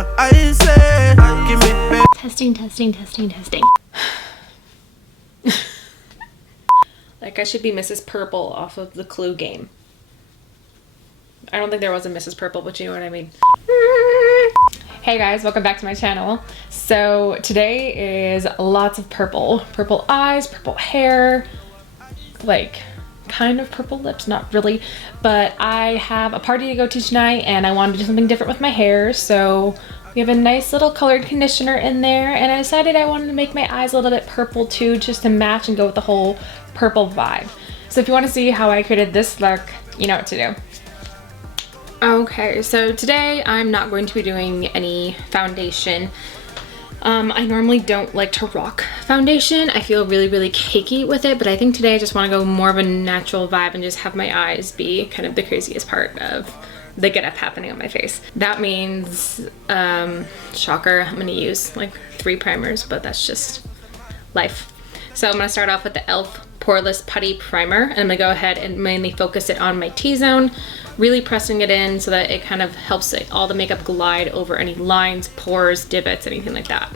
what I say. Give me back. Testing, testing, testing, testing. Like I should be Mrs. Purple off of the Clue game. I don't think there was a Mrs. Purple, but you know what I mean. Hey guys, welcome back to my channel. So today is lots of purple. Purple eyes, purple hair, like kind of purple lips, not really. But I have a party to go to tonight and I wanted to do something different with my hair. So we have a nice little colored conditioner in there and I decided I wanted to make my eyes a little bit purple too, just to match and go with the whole purple vibe. So if you want to see how I created this look, you know what to do. Okay, so today I'm not going to be doing any foundation. I normally don't like to rock foundation. I feel really cakey with it, but I think today I just want to go more of a natural vibe and just have my eyes be kind of the craziest part of the get up happening on my face. That means, shocker, I'm gonna use like 3 primers, but that's just life. So I'm gonna start off with the e.l.f. poreless putty primer, and I'm gonna go ahead and mainly focus it on my T-zone, really pressing it in so that it kind of helps all the makeup glide over any lines, pores, divots, anything like that.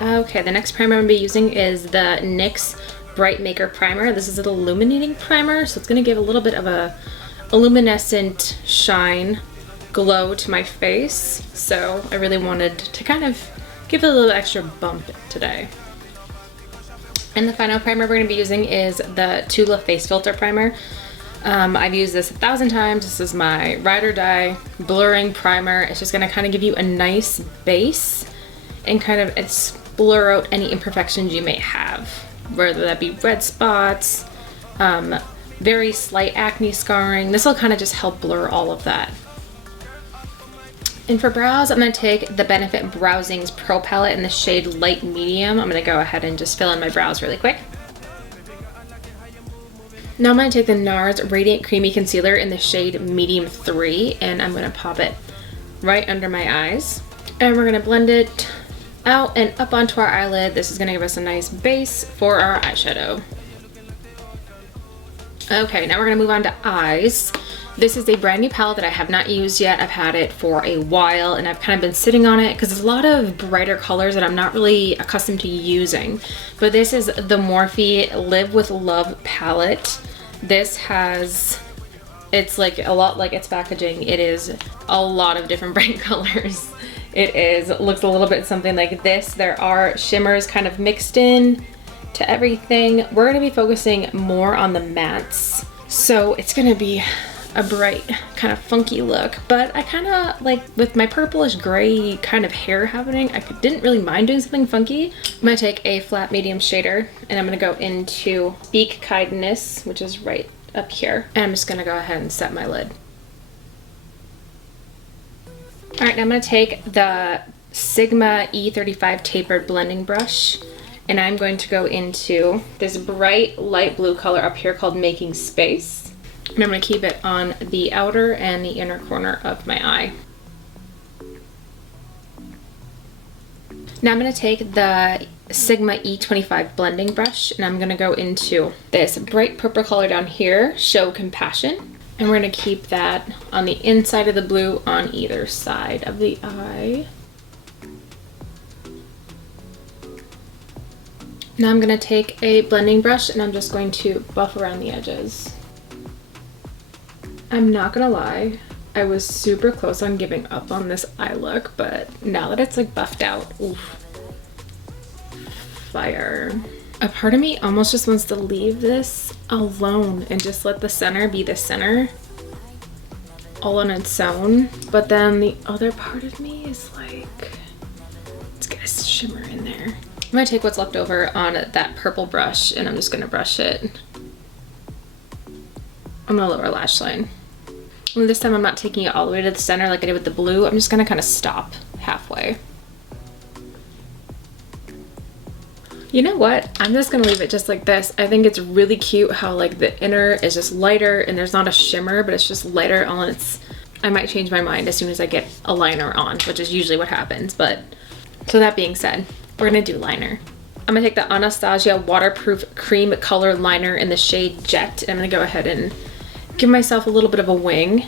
Okay, the next primer I'm gonna be using is the NYX Bright Maker Primer. This is an illuminating primer, so it's gonna give a little bit of a luminescent shine glow to my face. So I really wanted to kind of give it a little extra bump today. And the final primer we're gonna be using is the Tula Face Filter Primer. I've used this 1,000 times. This is my ride or die blurring primer. It's just gonna kind of give you a nice base and kind of blur out any imperfections you may have, whether that be red spots, very slight acne scarring. This will kind of just help blur all of that. And for brows, I'm gonna take the Benefit Brow Zings Pro Palette in the shade Light Medium. I'm gonna go ahead and just fill in my brows really quick. Now I'm going to take the Nars Radiant Creamy Concealer in the shade Medium 3 and I'm going to pop it right under my eyes. And we're going to blend it out and up onto our eyelid. This is going to give us a nice base for our eyeshadow. Okay, now we're going to move on to eyes. This is a brand new palette that I have not used yet. I've had it for a while and I've kind of been sitting on it because there's a lot of brighter colors that I'm not really accustomed to using. But this is the Morphe Live With Love palette. This has, it's like a lot like its packaging. It is a lot of different bright colors. It looks a little bit something like this. There are shimmers kind of mixed in to everything. We're gonna be focusing more on the mattes. So it's gonna be a bright, kind of funky look, but I kind of like with my purplish gray kind of hair happening, I didn't really mind doing something funky. I'm gonna take a flat medium shader and I'm gonna go into Speak Kindness, which is right up here. And I'm just gonna go ahead and set my lid. All right, now I'm gonna take the Sigma E35 tapered blending brush and I'm going to go into this bright light blue color up here called Making Space. And I'm going to keep it on the outer and the inner corner of my eye. Now I'm going to take the Sigma E25 blending brush and I'm going to go into this bright purple color down here, Show Compassion. And we're going to keep that on the inside of the blue on either side of the eye. Now I'm going to take a blending brush and I'm just going to buff around the edges. I'm not gonna lie, I was super close on giving up on this eye look, but now that it's like buffed out, oof, fire. A part of me almost just wants to leave this alone and just let the center be the center all on its own, but then the other part of me is like, let's get a shimmer in there. I'm gonna take what's left over on that purple brush and I'm just gonna brush it on the lower lash line. And this time I'm not taking it all the way to the center like I did with the blue. I'm just gonna kind of stop halfway. You know what? I'm just gonna leave it just like this. I think it's really cute how like the inner is just lighter and there's not a shimmer, but it's just lighter on its. I might change my mind as soon as I get a liner on, which is usually what happens. But so that being said, we're gonna do liner. I'm gonna take the Anastasia Waterproof Cream Color Liner in the shade Jet, and I'm gonna go ahead and give myself a little bit of a wing.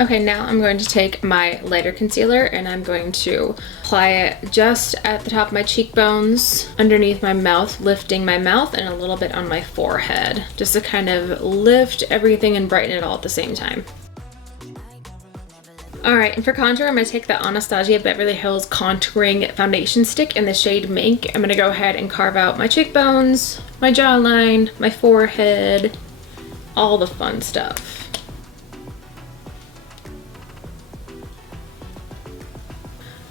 Okay, now I'm going to take my lighter concealer and I'm going to apply it just at the top of my cheekbones, underneath my mouth, lifting my mouth, and a little bit on my forehead, just to kind of lift everything and brighten it all at the same time. Alright, and for contour, I'm going to take the Anastasia Beverly Hills Contouring Foundation Stick in the shade Mink. I'm going to go ahead and carve out my cheekbones, my jawline, my forehead, all the fun stuff.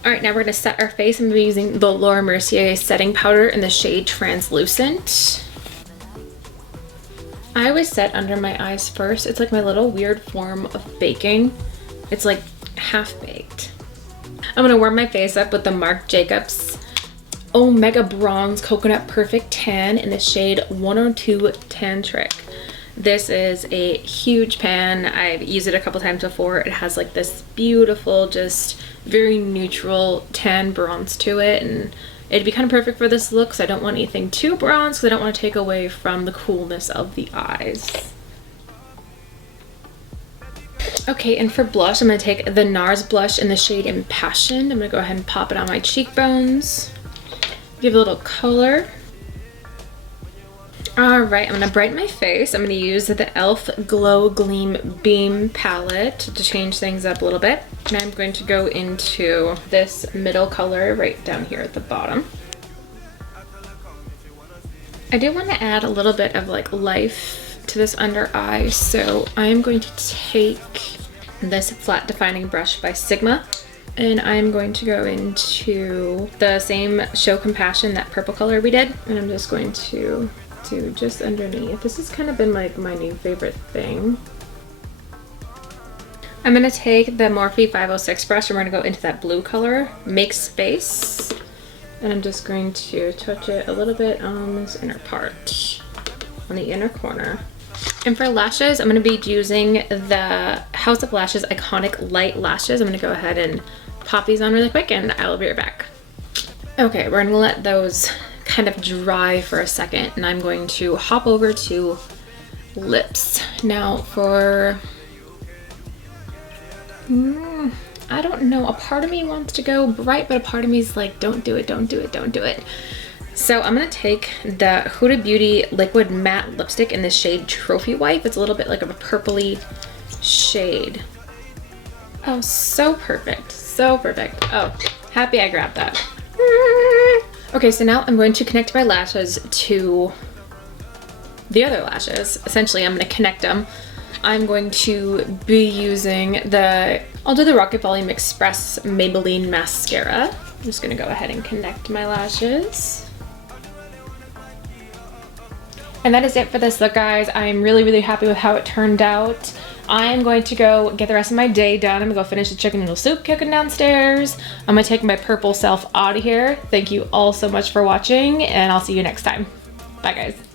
Alright, now we're going to set our face. I'm going to be using the Laura Mercier setting powder in the shade Translucent. I always set under my eyes first. It's like my little weird form of baking. It's like half baked. I'm going to warm my face up with the Marc Jacobs Omega Bronze Coconut Perfect Tan in the shade 102 Tantric. This is a huge pan. I've used it a couple times before. It has like this beautiful, just very neutral tan bronze to it, and it'd be kind of perfect for this look, so I don't want anything too bronze because I don't want to take away from the coolness of the eyes. Okay, and for blush, I'm going to take the Nars blush in the shade Impassioned. I'm going to go ahead and pop it on my cheekbones, give it a little color. Alright, I'm going to brighten my face. I'm going to use the e.l.f. Glow Gleam Beam palette to change things up a little bit. And I'm going to go into this middle color right down here at the bottom. I do want to add a little bit of like life to this under eye, so I'm going to take this flat defining brush by Sigma, and I'm going to go into the same Show Compassion, that purple color we did, and I'm just going to do just underneath. This has kind of been like my new favorite thing. I'm going to take the Morphe 506 brush and we're going to go into that blue color, Make Space, and I'm just going to touch it a little bit on this inner part, on the inner corner. And for lashes, I'm going to be using the House of Lashes Iconic Light Lashes. I'm going to go ahead and pop these on really quick and I will be right back. Okay, we're going to let those kind of dry for a second, and I'm going to hop over to lips. Now for, I don't know, a part of me wants to go bright, but a part of me is like, don't do it, don't do it, don't do it. So I'm going to take the Huda Beauty Liquid Matte Lipstick in the shade Trophy Wife. It's a little bit like of a purpley shade. Oh, so perfect, so perfect. Oh, happy I grabbed that. Okay, so now I'm going to connect my lashes to the other lashes. Essentially, I'm going to connect them. I'm going to be using I'll do the Rocket Volume Express Maybelline Mascara. I'm just going to go ahead and connect my lashes. And that is it for this look, guys. I'm really, really happy with how it turned out. I'm going to go get the rest of my day done. I'm gonna go finish the chicken noodle soup cooking downstairs. I'm gonna take my purple self out of here. Thank you all so much for watching, and I'll see you next time. Bye, guys.